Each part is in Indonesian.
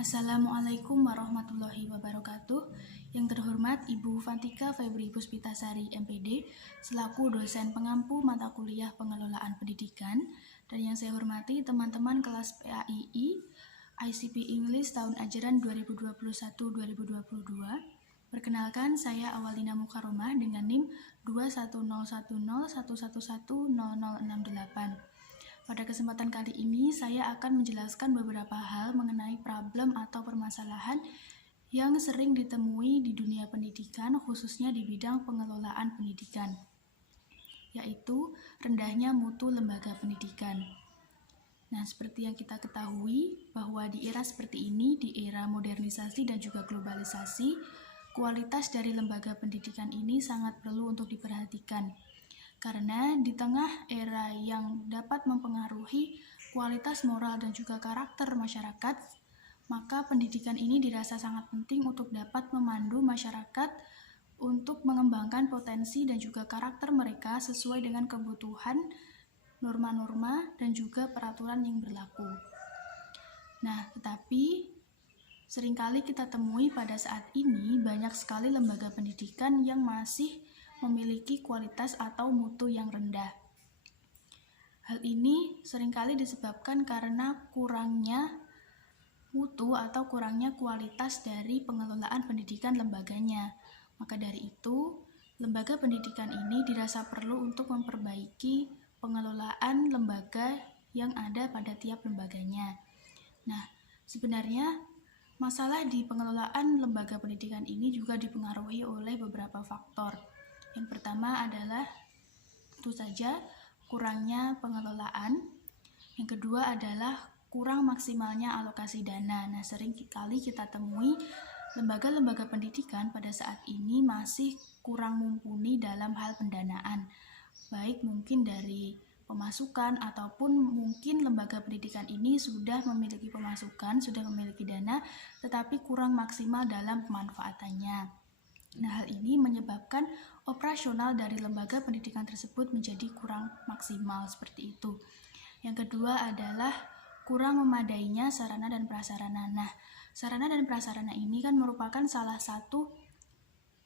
Assalamualaikum warahmatullahi wabarakatuh. Yang terhormat Ibu Fantika Febri Puspitasari MPD selaku dosen pengampu mata kuliah pengelolaan pendidikan, dan yang saya hormati teman-teman kelas PAII ICP English tahun ajaran 2021-2022. Perkenalkan, saya Awalina Mukaromah dengan NIM 2101011100068. Pada kesempatan kali ini, saya akan menjelaskan beberapa hal mengenai problem atau permasalahan yang sering ditemui di dunia pendidikan, khususnya di bidang pengelolaan pendidikan, yaitu rendahnya mutu lembaga pendidikan. Nah, seperti yang kita ketahui bahwa di era seperti ini, di era modernisasi dan juga globalisasi, kualitas dari lembaga pendidikan ini sangat perlu untuk diperhatikan. Karena di tengah era yang dapat mempengaruhi kualitas moral dan juga karakter masyarakat, maka pendidikan ini dirasa sangat penting untuk dapat memandu masyarakat untuk mengembangkan potensi dan juga karakter mereka sesuai dengan kebutuhan, norma-norma, dan juga peraturan yang berlaku. Nah, tetapi seringkali kita temui pada saat ini banyak sekali lembaga pendidikan yang masih memiliki kualitas atau mutu yang rendah. Hal ini seringkali disebabkan karena kurangnya mutu atau kurangnya kualitas dari pengelolaan pendidikan lembaganya. Maka dari itu, lembaga pendidikan ini dirasa perlu untuk memperbaiki pengelolaan lembaga yang ada pada tiap lembaganya. Nah, sebenarnya masalah di pengelolaan lembaga pendidikan ini juga dipengaruhi oleh beberapa faktor. Yang pertama adalah tentu saja kurangnya pengelolaan. Yang kedua adalah kurang maksimalnya alokasi dana. Nah, sering kali kita temui lembaga-lembaga pendidikan pada saat ini masih kurang mumpuni dalam hal pendanaan, baik mungkin dari pemasukan ataupun mungkin lembaga pendidikan ini sudah memiliki pemasukan, sudah memiliki dana, tetapi kurang maksimal dalam pemanfaatannya. Nah, hal ini menyebabkan operasional dari lembaga pendidikan tersebut menjadi kurang maksimal seperti itu. Yang kedua adalah kurang memadainya sarana dan prasarana. Nah, sarana dan prasarana ini kan merupakan salah satu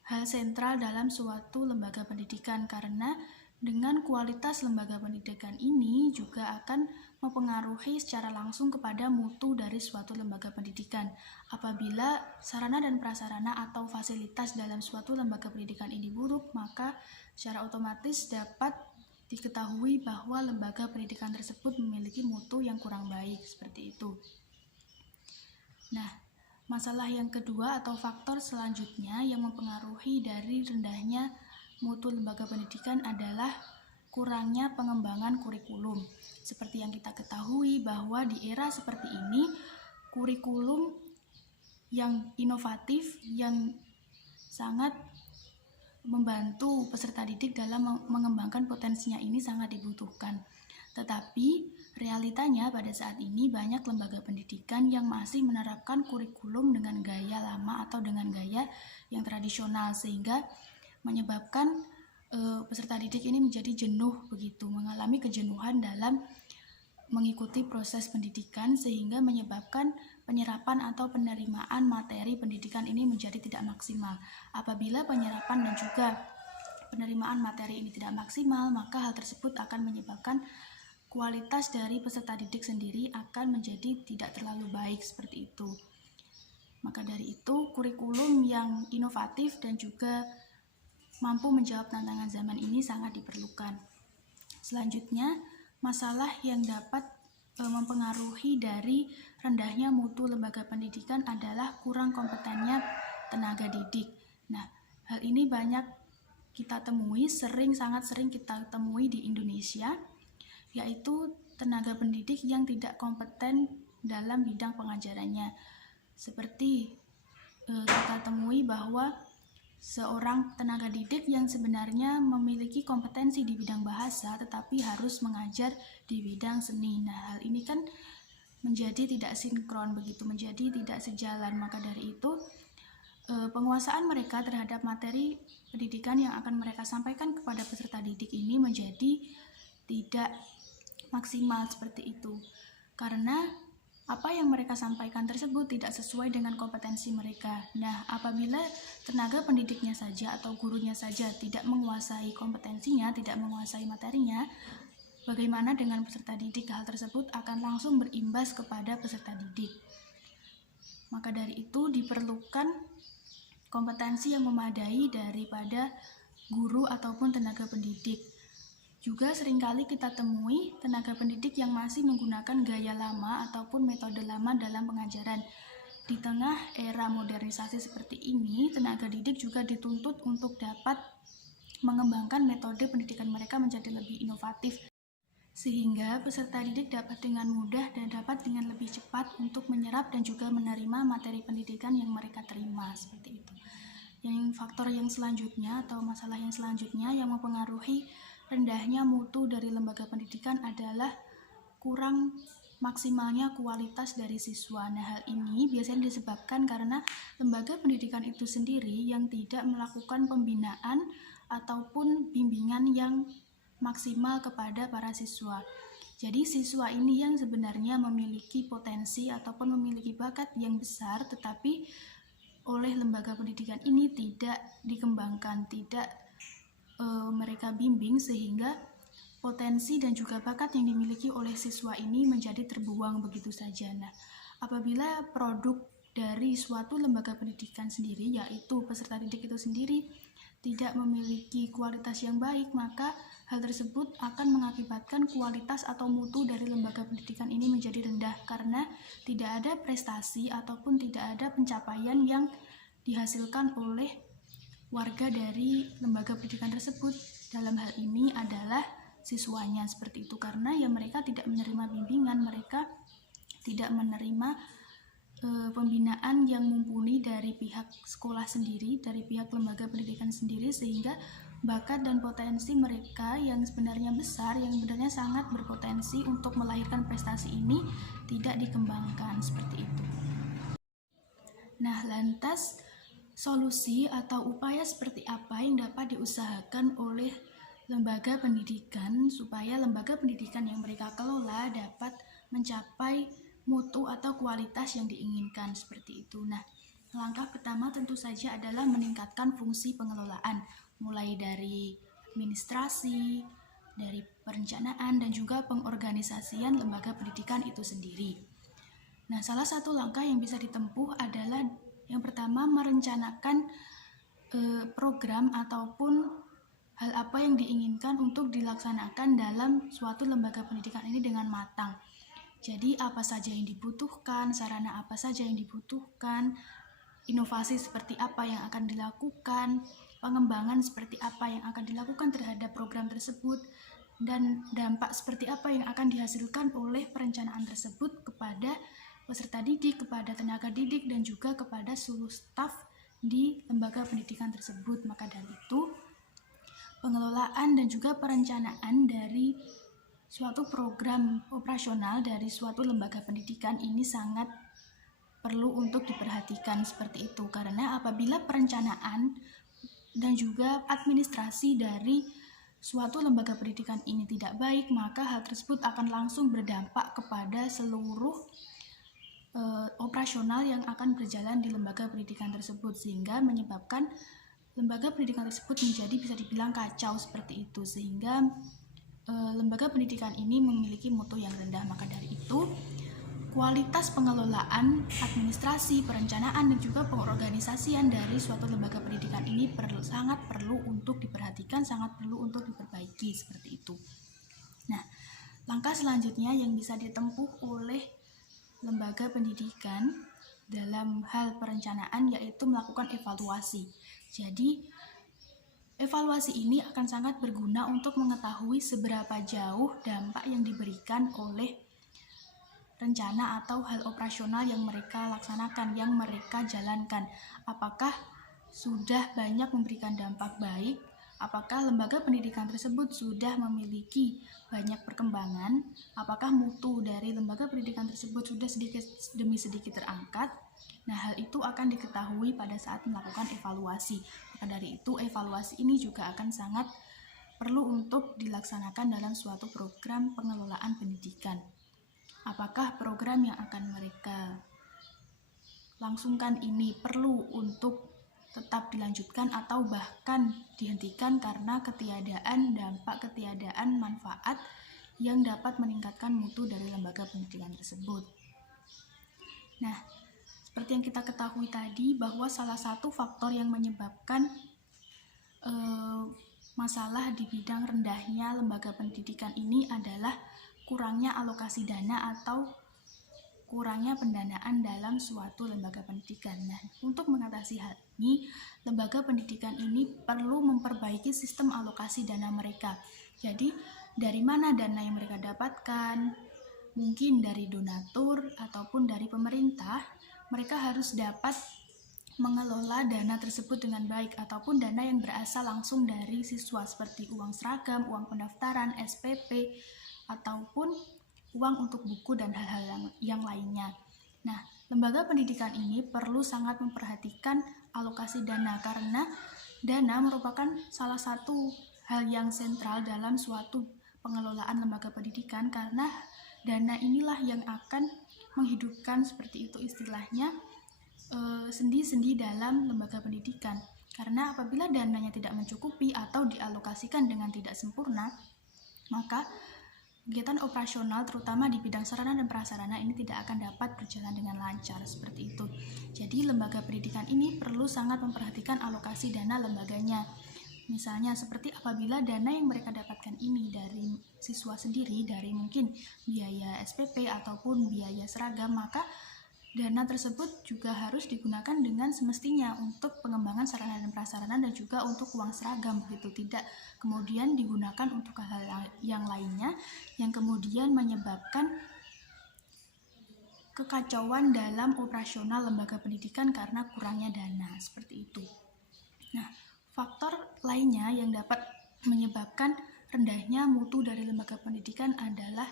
hal sentral dalam suatu lembaga pendidikan, karena dengan kualitas lembaga pendidikan ini juga akan mempengaruhi secara langsung kepada mutu dari suatu lembaga pendidikan. Apabila sarana dan prasarana atau fasilitas dalam suatu lembaga pendidikan ini buruk, maka secara otomatis dapat diketahui bahwa lembaga pendidikan tersebut memiliki mutu yang kurang baik, seperti itu. Nah, masalah yang kedua atau faktor selanjutnya yang mempengaruhi dari rendahnya mutu lembaga pendidikan adalah kurangnya pengembangan kurikulum. Seperti yang kita ketahui bahwa di era seperti ini, kurikulum yang inovatif, yang sangat membantu peserta didik dalam mengembangkan potensinya ini sangat dibutuhkan. Tetapi realitanya pada saat ini banyak lembaga pendidikan yang masih menerapkan kurikulum dengan gaya lama atau dengan gaya yang tradisional, sehingga menyebabkan peserta didik ini menjadi jenuh begitu, mengalami kejenuhan dalam mengikuti proses pendidikan, sehingga menyebabkan penyerapan atau penerimaan materi pendidikan ini menjadi tidak maksimal. Apabila penyerapan dan juga penerimaan materi ini tidak maksimal, maka hal tersebut akan menyebabkan kualitas dari peserta didik sendiri akan menjadi tidak terlalu baik, seperti itu. Maka dari itu, kurikulum yang inovatif dan juga mampu menjawab tantangan zaman ini sangat diperlukan. Selanjutnya, masalah yang dapat mempengaruhi dari rendahnya mutu lembaga pendidikan adalah kurang kompetennya tenaga didik. Nah, hal ini banyak kita temui, sangat sering kita temui di Indonesia, yaitu tenaga pendidik yang tidak kompeten dalam bidang pengajarannya. Seperti kita temui bahwa seorang tenaga didik yang sebenarnya memiliki kompetensi di bidang bahasa tetapi harus mengajar di bidang seni. Nah, hal ini kan menjadi tidak sinkron begitu, menjadi tidak sejalan. Maka dari itu penguasaan mereka terhadap materi pendidikan yang akan mereka sampaikan kepada peserta didik ini menjadi tidak maksimal, seperti itu. Karena apa yang mereka sampaikan tersebut tidak sesuai dengan kompetensi mereka. Nah, apabila tenaga pendidiknya saja atau gurunya saja tidak menguasai kompetensinya, tidak menguasai materinya, bagaimana dengan peserta didik? Hal tersebut akan langsung berimbas kepada peserta didik. Maka dari itu diperlukan kompetensi yang memadai daripada guru ataupun tenaga pendidik. Juga seringkali kita temui tenaga pendidik yang masih menggunakan gaya lama ataupun metode lama dalam pengajaran. Di tengah era modernisasi seperti ini, tenaga didik juga dituntut untuk dapat mengembangkan metode pendidikan mereka menjadi lebih inovatif, sehingga peserta didik dapat dengan mudah dan dapat dengan lebih cepat untuk menyerap dan juga menerima materi pendidikan yang mereka terima, seperti itu. Yang faktor yang selanjutnya atau masalah yang selanjutnya yang mempengaruhi rendahnya mutu dari lembaga pendidikan adalah kurang maksimalnya kualitas dari siswa. Nah, hal ini biasanya disebabkan karena lembaga pendidikan itu sendiri yang tidak melakukan pembinaan ataupun bimbingan yang maksimal kepada para siswa. Jadi siswa ini yang sebenarnya memiliki potensi ataupun memiliki bakat yang besar, tetapi oleh lembaga pendidikan ini tidak dikembangkan, tidak mereka bimbing, sehingga potensi dan juga bakat yang dimiliki oleh siswa ini menjadi terbuang begitu saja. Nah, apabila produk dari suatu lembaga pendidikan sendiri, yaitu peserta didik itu sendiri, tidak memiliki kualitas yang baik, maka hal tersebut akan mengakibatkan kualitas atau mutu dari lembaga pendidikan ini menjadi rendah karena tidak ada prestasi ataupun tidak ada pencapaian yang dihasilkan oleh warga dari lembaga pendidikan tersebut. Dalam hal ini adalah siswanya, seperti itu, karena ya mereka tidak menerima bimbingan, mereka tidak menerima pembinaan yang mumpuni dari pihak sekolah sendiri, dari pihak lembaga pendidikan sendiri, sehingga bakat dan potensi mereka yang sebenarnya besar, yang sebenarnya sangat berpotensi untuk melahirkan prestasi ini tidak dikembangkan, seperti itu. Nah, lantas solusi atau upaya seperti apa yang dapat diusahakan oleh lembaga pendidikan supaya lembaga pendidikan yang mereka kelola dapat mencapai mutu atau kualitas yang diinginkan, seperti itu. Nah, langkah pertama tentu saja adalah meningkatkan fungsi pengelolaan, mulai dari administrasi, dari perencanaan, dan juga pengorganisasian lembaga pendidikan itu sendiri. Nah, salah satu langkah yang bisa ditempuh adalah yang pertama, merencanakan program ataupun hal apa yang diinginkan untuk dilaksanakan dalam suatu lembaga pendidikan ini dengan matang. Jadi apa saja yang dibutuhkan, sarana apa saja yang dibutuhkan, inovasi seperti apa yang akan dilakukan, pengembangan seperti apa yang akan dilakukan terhadap program tersebut, dan dampak seperti apa yang akan dihasilkan oleh perencanaan tersebut kepada peserta didik, kepada tenaga didik, dan juga kepada seluruh staf di lembaga pendidikan tersebut. Maka dari itu, pengelolaan dan juga perencanaan dari suatu program operasional dari suatu lembaga pendidikan ini sangat perlu untuk diperhatikan, seperti itu. Karena apabila perencanaan dan juga administrasi dari suatu lembaga pendidikan ini tidak baik, maka hal tersebut akan langsung berdampak kepada seluruh operasional yang akan berjalan di lembaga pendidikan tersebut, sehingga menyebabkan lembaga pendidikan tersebut menjadi bisa dibilang kacau, seperti itu, sehingga lembaga pendidikan ini memiliki mutu yang rendah. Maka dari itu, kualitas pengelolaan, administrasi, perencanaan, dan juga pengorganisasian dari suatu lembaga pendidikan ini sangat perlu untuk diperhatikan, sangat perlu untuk diperbaiki, seperti itu. Nah, langkah selanjutnya yang bisa ditempuh oleh lembaga pendidikan dalam hal perencanaan yaitu melakukan evaluasi. Jadi, evaluasi ini akan sangat berguna untuk mengetahui seberapa jauh dampak yang diberikan oleh rencana atau hal operasional yang mereka laksanakan, yang mereka jalankan. Apakah sudah banyak memberikan dampak baik? Apakah lembaga pendidikan tersebut sudah memiliki banyak perkembangan? Apakah mutu dari lembaga pendidikan tersebut sudah sedikit demi sedikit terangkat? Nah, hal itu akan diketahui pada saat melakukan evaluasi. Maka dari itu, evaluasi ini juga akan sangat perlu untuk dilaksanakan dalam suatu program pengelolaan pendidikan. apakah program yang akan mereka langsungkan ini perlu untuk tetap dilanjutkan atau bahkan dihentikan karena dampak ketiadaan manfaat yang dapat meningkatkan mutu dari lembaga pendidikan tersebut. Nah, seperti yang kita ketahui tadi bahwa salah satu faktor yang menyebabkan masalah di bidang rendahnya lembaga pendidikan ini adalah kurangnya alokasi dana atau kurangnya pendanaan dalam suatu lembaga pendidikan. Nah, untuk mengatasi hal ini, lembaga pendidikan ini perlu memperbaiki sistem alokasi dana mereka. Jadi, dari mana dana yang mereka dapatkan? Mungkin dari donatur ataupun dari pemerintah, mereka harus dapat mengelola dana tersebut dengan baik, ataupun dana yang berasal langsung dari siswa seperti uang seragam, uang pendaftaran, SPP, ataupun uang untuk buku dan hal-hal yang lainnya. Nah, lembaga pendidikan ini perlu sangat memperhatikan alokasi dana karena dana merupakan salah satu hal yang sentral dalam suatu pengelolaan lembaga pendidikan, karena dana inilah yang akan menghidupkan, seperti itu istilahnya, sendi-sendi dalam lembaga pendidikan. Karena apabila dananya tidak mencukupi atau dialokasikan dengan tidak sempurna, maka kegiatan operasional terutama di bidang sarana dan prasarana ini tidak akan dapat berjalan dengan lancar, seperti itu. Jadi lembaga pendidikan ini perlu sangat memperhatikan alokasi dana lembaganya. Misalnya seperti apabila dana yang mereka dapatkan ini dari siswa sendiri, dari mungkin biaya SPP ataupun biaya seragam, maka dana tersebut juga harus digunakan dengan semestinya untuk pengembangan sarana dan prasarana dan juga untuk uang seragam, begitu. Tidak kemudian digunakan untuk hal-hal yang lainnya yang kemudian menyebabkan kekacauan dalam operasional lembaga pendidikan karena kurangnya dana, seperti itu. Nah, faktor lainnya yang dapat menyebabkan rendahnya mutu dari lembaga pendidikan adalah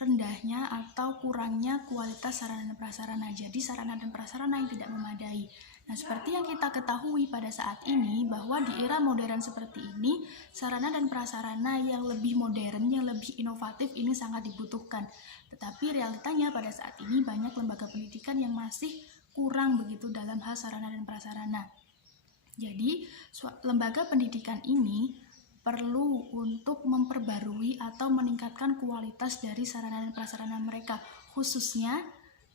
rendahnya atau kurangnya kualitas sarana dan prasarana. Jadi sarana dan prasarana yang tidak memadai. Nah, seperti yang kita ketahui pada saat ini bahwa di era modern seperti ini, sarana dan prasarana yang lebih modern, yang lebih inovatif ini sangat dibutuhkan. Tetapi realitanya pada saat ini banyak lembaga pendidikan yang masih kurang begitu dalam hal sarana dan prasarana. Jadi, lembaga pendidikan ini perlu untuk memperbarui atau meningkatkan kualitas dari sarana dan prasarana mereka, khususnya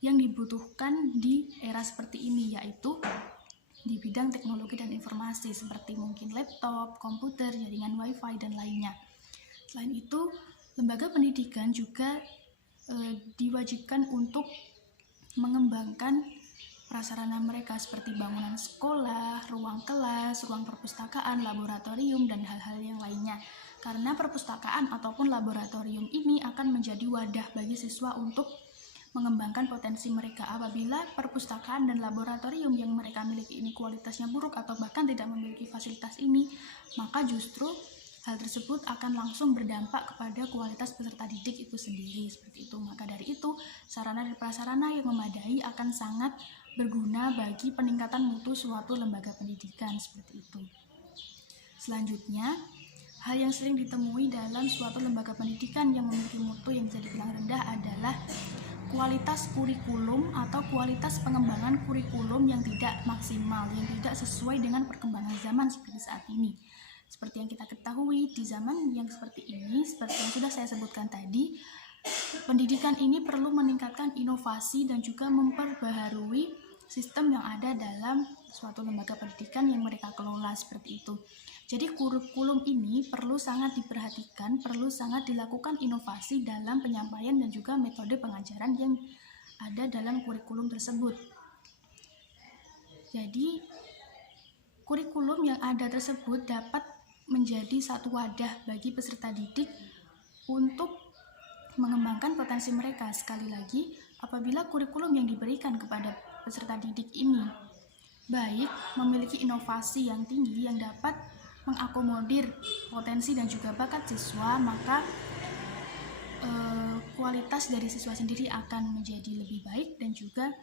yang dibutuhkan di era seperti ini, yaitu di bidang teknologi dan informasi seperti mungkin laptop, komputer, jaringan wifi, dan lainnya. Selain itu, lembaga pendidikan juga diwajibkan untuk mengembangkan prasarana mereka seperti bangunan sekolah, ruang kelas, ruang perpustakaan, laboratorium, dan hal-hal yang lainnya. Karena perpustakaan ataupun laboratorium ini akan menjadi wadah bagi siswa untuk mengembangkan potensi mereka. Apabila perpustakaan dan laboratorium yang mereka miliki ini kualitasnya buruk atau bahkan tidak memiliki fasilitas ini, maka justru hal tersebut akan langsung berdampak kepada kualitas peserta didik itu sendiri, seperti itu. Maka dari itu, sarana dan prasarana yang memadai akan sangat berguna bagi peningkatan mutu suatu lembaga pendidikan, seperti itu. Selanjutnya, hal yang sering ditemui dalam suatu lembaga pendidikan yang memiliki mutu yang bisa dibilang rendah adalah kualitas kurikulum atau kualitas pengembangan kurikulum yang tidak maksimal, yang tidak sesuai dengan perkembangan zaman seperti saat ini. Seperti yang kita ketahui, di zaman yang seperti ini, seperti yang sudah saya sebutkan tadi, pendidikan ini perlu meningkatkan inovasi dan juga memperbaharui sistem yang ada dalam suatu lembaga pendidikan yang mereka kelola, seperti itu. Jadi kurikulum ini perlu sangat diperhatikan, perlu sangat dilakukan inovasi dalam penyampaian dan juga metode pengajaran yang ada dalam kurikulum tersebut. Jadi kurikulum yang ada tersebut dapat menjadi satu wadah bagi peserta didik untuk mengembangkan potensi mereka. Sekali lagi, apabila kurikulum yang diberikan kepada peserta didik ini baik, memiliki inovasi yang tinggi yang dapat mengakomodir potensi dan juga bakat siswa, maka kualitas dari siswa sendiri akan menjadi lebih baik dan juga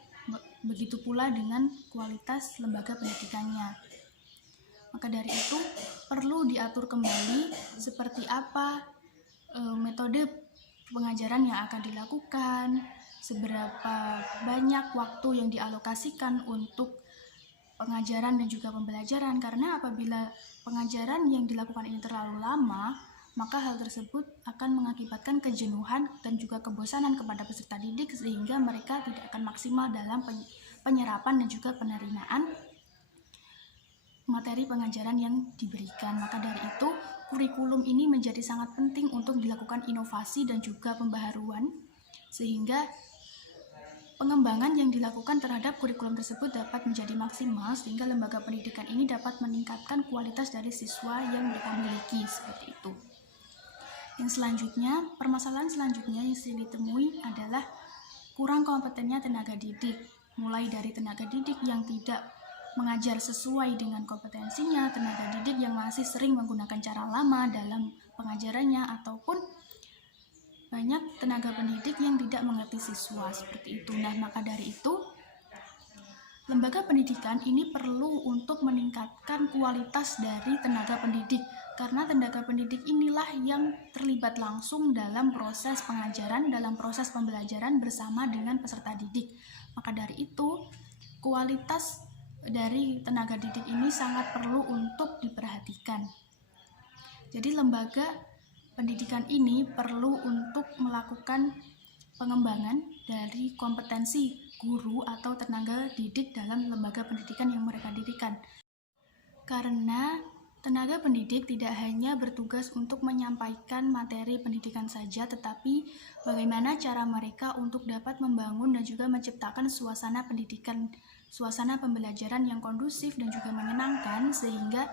begitu pula dengan kualitas lembaga pendidikannya. Maka dari itu perlu diatur kembali seperti apa metode pengajaran yang akan dilakukan, seberapa banyak waktu yang dialokasikan untuk pengajaran dan juga pembelajaran. Karena apabila pengajaran yang dilakukan ini terlalu lama, maka hal tersebut akan mengakibatkan kejenuhan dan juga kebosanan kepada peserta didik, sehingga mereka tidak akan maksimal dalam penyerapan dan juga penerimaan materi pengajaran yang diberikan. Maka dari itu, kurikulum ini menjadi sangat penting untuk dilakukan inovasi dan juga pembaharuan, sehingga pengembangan yang dilakukan terhadap kurikulum tersebut dapat menjadi maksimal, sehingga lembaga pendidikan ini dapat meningkatkan kualitas dari siswa yang mereka miliki, seperti itu. Yang selanjutnya, permasalahan selanjutnya yang sering ditemui adalah kurang kompetennya tenaga didik, mulai dari tenaga didik yang tidak mengajar sesuai dengan kompetensinya, tenaga didik yang masih sering menggunakan cara lama dalam pengajarannya, ataupun banyak tenaga pendidik yang tidak mengerti siswa, seperti itu. Nah, maka dari itu, lembaga pendidikan ini perlu untuk meningkatkan kualitas dari tenaga pendidik, karena tenaga pendidik inilah yang terlibat langsung dalam proses pengajaran, dalam proses pembelajaran bersama dengan peserta didik. Maka dari itu, kualitas dari tenaga didik ini sangat perlu untuk diperhatikan. Jadi lembaga pendidikan ini perlu untuk melakukan pengembangan dari kompetensi guru atau tenaga didik dalam lembaga pendidikan yang mereka dirikan. Karena tenaga pendidik tidak hanya bertugas untuk menyampaikan materi pendidikan saja, tetapi bagaimana cara mereka untuk dapat membangun dan juga menciptakan suasana pendidikan, suasana pembelajaran yang kondusif dan juga menyenangkan, sehingga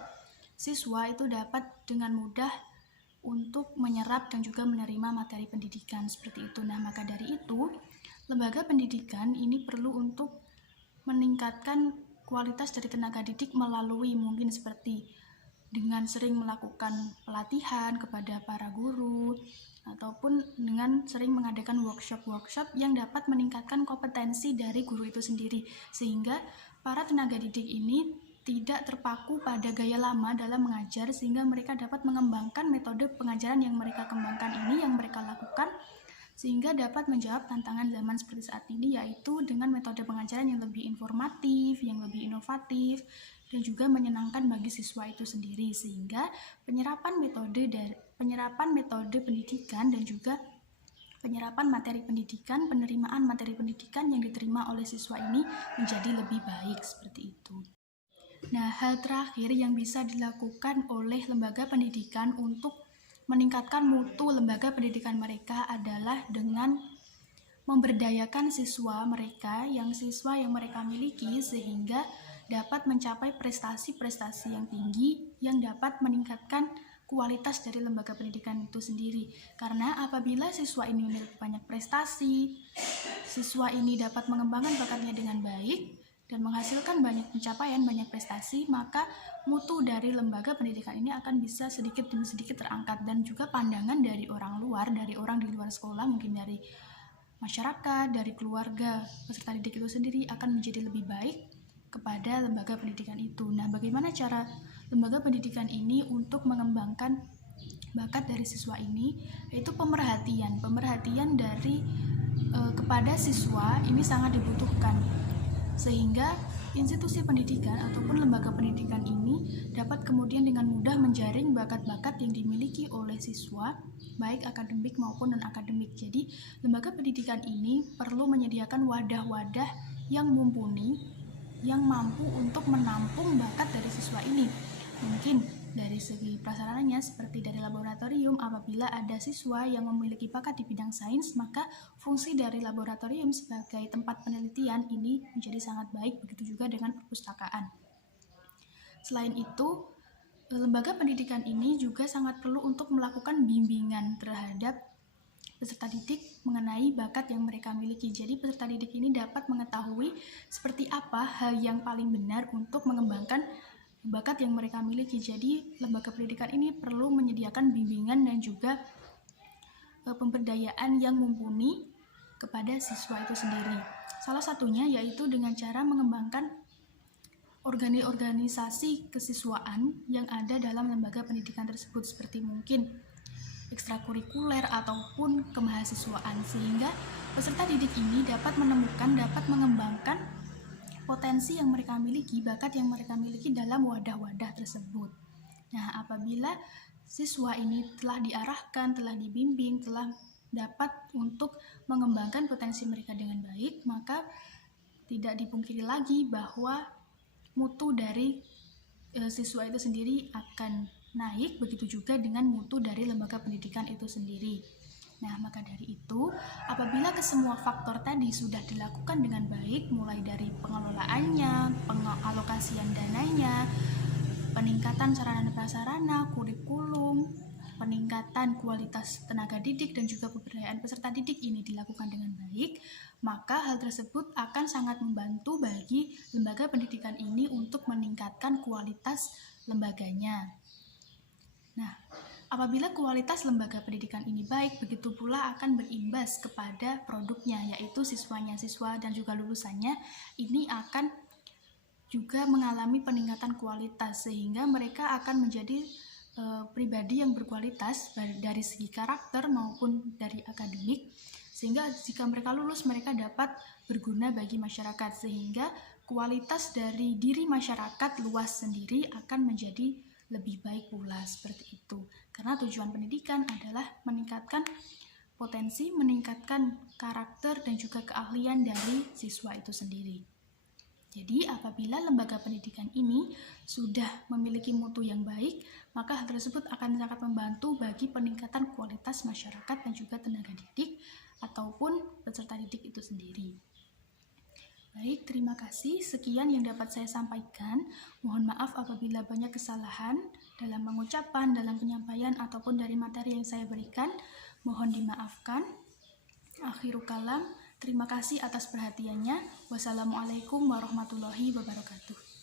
siswa itu dapat dengan mudah untuk menyerap dan juga menerima materi pendidikan, seperti itu. Nah, maka dari itu, lembaga pendidikan ini perlu untuk meningkatkan kualitas dari tenaga didik melalui mungkin seperti dengan sering melakukan pelatihan kepada para guru, ataupun dengan sering mengadakan workshop-workshop yang dapat meningkatkan kompetensi dari guru itu sendiri, sehingga para tenaga didik ini tidak terpaku pada gaya lama dalam mengajar, sehingga mereka dapat mengembangkan metode pengajaran yang mereka kembangkan ini, yang mereka lakukan, sehingga dapat menjawab tantangan zaman seperti saat ini, yaitu dengan metode pengajaran yang lebih informatif, yang lebih inovatif, dan juga menyenangkan bagi siswa itu sendiri, sehingga penyerapan metode pendidikan dan juga penyerapan materi pendidikan, penerimaan materi pendidikan yang diterima oleh siswa ini menjadi lebih baik, seperti itu. Nah, hal terakhir yang bisa dilakukan oleh lembaga pendidikan untuk meningkatkan mutu lembaga pendidikan mereka adalah dengan memberdayakan siswa yang mereka miliki, sehingga dapat mencapai prestasi-prestasi yang tinggi yang dapat meningkatkan kualitas dari lembaga pendidikan itu sendiri. Karena apabila siswa ini memiliki banyak prestasi, siswa ini dapat mengembangkan bakatnya dengan baik dan menghasilkan banyak pencapaian, banyak prestasi, maka mutu dari lembaga pendidikan ini akan bisa sedikit demi sedikit terangkat, dan juga pandangan dari orang luar, dari orang di luar sekolah, mungkin dari masyarakat, dari keluarga peserta didik itu sendiri akan menjadi lebih baik kepada lembaga pendidikan itu. Nah, bagaimana cara lembaga pendidikan ini untuk mengembangkan bakat dari siswa ini? Yaitu pemerhatian dari kepada siswa ini sangat dibutuhkan, sehingga institusi pendidikan ataupun lembaga pendidikan ini dapat kemudian dengan mudah menjaring bakat-bakat yang dimiliki oleh siswa, baik akademik maupun non-akademik. Jadi, lembaga pendidikan ini perlu menyediakan wadah-wadah yang mumpuni, yang mampu untuk menampung bakat dari siswa ini. Mungkin dari segi prasarannya seperti dari laboratorium, apabila ada siswa yang memiliki bakat di bidang sains, maka fungsi dari laboratorium sebagai tempat penelitian ini menjadi sangat baik, begitu juga dengan perpustakaan. Selain itu, lembaga pendidikan ini juga sangat perlu untuk melakukan bimbingan terhadap peserta didik mengenai bakat yang mereka miliki. Jadi peserta didik ini dapat mengetahui seperti apa hal yang paling benar untuk mengembangkan bakat yang mereka miliki. Jadi lembaga pendidikan ini perlu menyediakan bimbingan dan juga pemberdayaan yang mumpuni kepada siswa itu sendiri. Salah satunya yaitu dengan cara mengembangkan organisasi kesiswaan yang ada dalam lembaga pendidikan tersebut, seperti mungkin ekstrakurikuler ataupun kemahasiswaan, sehingga peserta didik ini dapat menemukan, dapat mengembangkan potensi yang mereka miliki, bakat yang mereka miliki dalam wadah-wadah tersebut. Nah, apabila siswa ini telah diarahkan, telah dibimbing, telah dapat untuk mengembangkan potensi mereka dengan baik, maka tidak dipungkiri lagi bahwa mutu dari siswa itu sendiri akan naik, begitu juga dengan mutu dari lembaga pendidikan itu sendiri. Nah, maka dari itu, apabila kesemua faktor tadi sudah dilakukan dengan baik, mulai dari pengelolaannya, pengalokasian dananya, peningkatan sarana dan prasarana, kurikulum, peningkatan kualitas tenaga didik dan juga pemberdayaan peserta didik ini dilakukan dengan baik, maka hal tersebut akan sangat membantu bagi lembaga pendidikan ini untuk meningkatkan kualitas lembaganya. Nah, apabila kualitas lembaga pendidikan ini baik, begitu pula akan berimbas kepada produknya, yaitu siswa dan juga lulusannya ini akan juga mengalami peningkatan kualitas, sehingga mereka akan menjadi pribadi yang berkualitas dari segi karakter maupun dari akademik, sehingga jika mereka lulus mereka dapat berguna bagi masyarakat, sehingga kualitas dari diri masyarakat luas sendiri akan menjadi lebih baik pula, seperti itu. Karena tujuan pendidikan adalah meningkatkan potensi, meningkatkan karakter dan juga keahlian dari siswa itu sendiri. Jadi apabila lembaga pendidikan ini sudah memiliki mutu yang baik, maka hal tersebut akan sangat membantu bagi peningkatan kualitas masyarakat dan juga tenaga didik ataupun peserta didik itu sendiri. Baik, terima kasih. Sekian yang dapat saya sampaikan. Mohon maaf apabila banyak kesalahan dalam pengucapan, dalam penyampaian, ataupun dari materi yang saya berikan. Mohon dimaafkan. Akhirul kalam. Terima kasih atas perhatiannya. Wassalamualaikum warahmatullahi wabarakatuh.